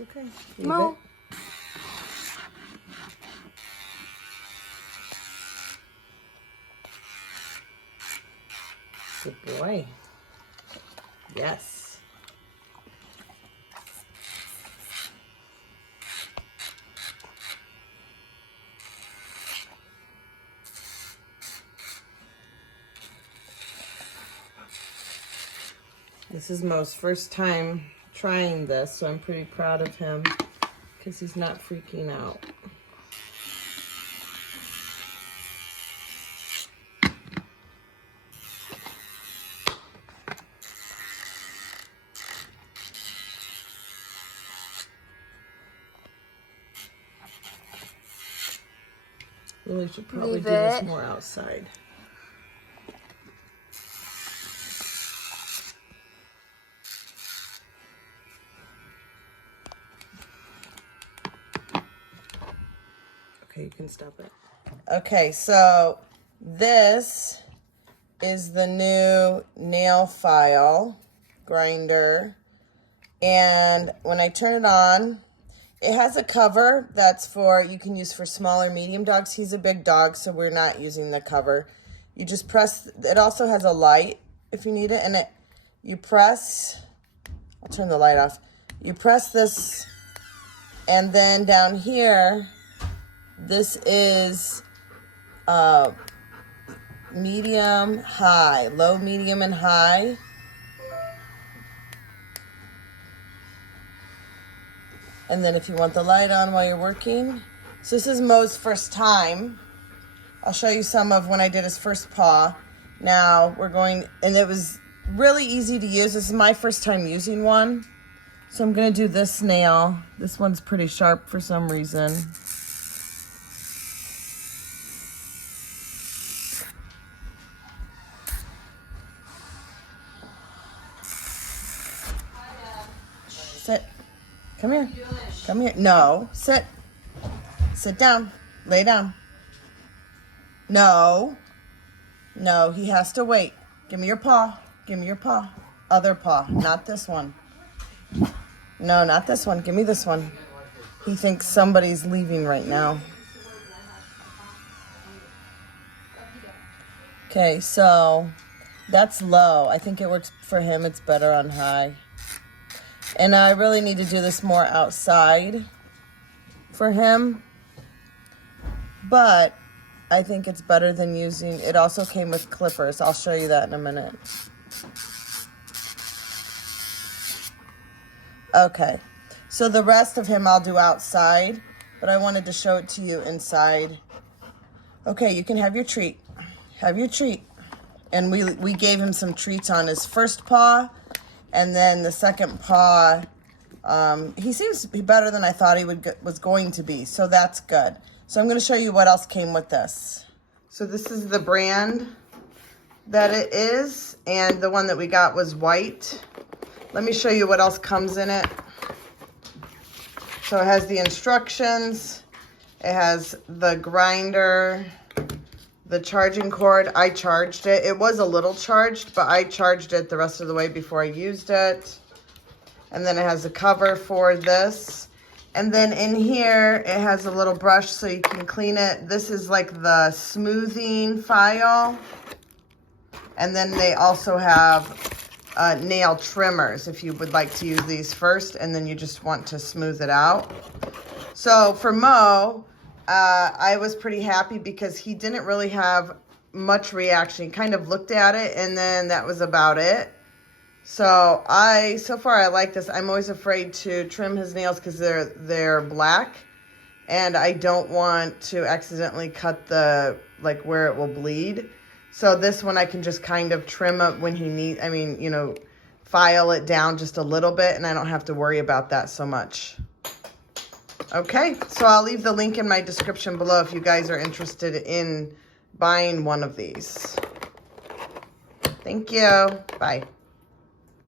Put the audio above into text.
Okay. No. Good boy. Yes. This is Mo's first time trying this, so I'm pretty proud of him because he's not freaking out. Really should probably do this more outside. Okay, you can stop it. Okay, so this is the new nail file grinder. And when I turn it on, it has a cover that's for, you can use for smaller, medium dogs. He's a big dog, so we're not using the cover. You just press, it also has a light if you need it, and you press, I'll turn the light off. You press this, and then down here, this is medium, high, low, medium, and high. And then if you want the light on while you're working. So this is Mo's first time. I'll show you some of when I did his first paw. Now we're going, and it was really easy to use. This is my first time using one. So I'm gonna do this nail. This one's pretty sharp for some reason. Sit. Come here. Come here. No. Sit. Sit down. Lay down. No. No, he has to wait. Give me your paw. Give me your paw. Other paw. Not this one. No, not this one. Give me this one. He thinks somebody's leaving right now. Okay, so that's low. I think it works for him. It's better on high. And I really need to do this more outside for him. But I think it's better than using, it also came with clippers. I'll show you that in a minute. Okay, so the rest of him I'll do outside, but I wanted to show it to you inside. Okay, you can have your treat. Have your treat. And we gave him some treats on his first paw. And then the second paw, he seems to be better than I thought he was going to be. So that's good. So I'm going to show you what else came with this. So this is the brand that it is. And the one that we got was white. Let me show you what else comes in it. So it has the instructions. It has the grinder, the charging cord. I charged it. It was a little charged, but I charged it the rest of the way before I used it. And then it has a cover for this. And then in here, it has a little brush so you can clean it. This is like the smoothing file. And then they also have nail trimmers if you would like to use these first and then you just want to smooth it out. So for Mo, I was pretty happy because he didn't really have much reaction. He kind of looked at it and then that was about it. So so far I like this. I'm always afraid to trim his nails because they're black and I don't want to accidentally cut like where it will bleed. So this one I can just kind of trim up when he file it down just a little bit and I don't have to worry about that so much. Okay, so I'll leave the link in my description below if you guys are interested in buying one of these. Thank you. Bye.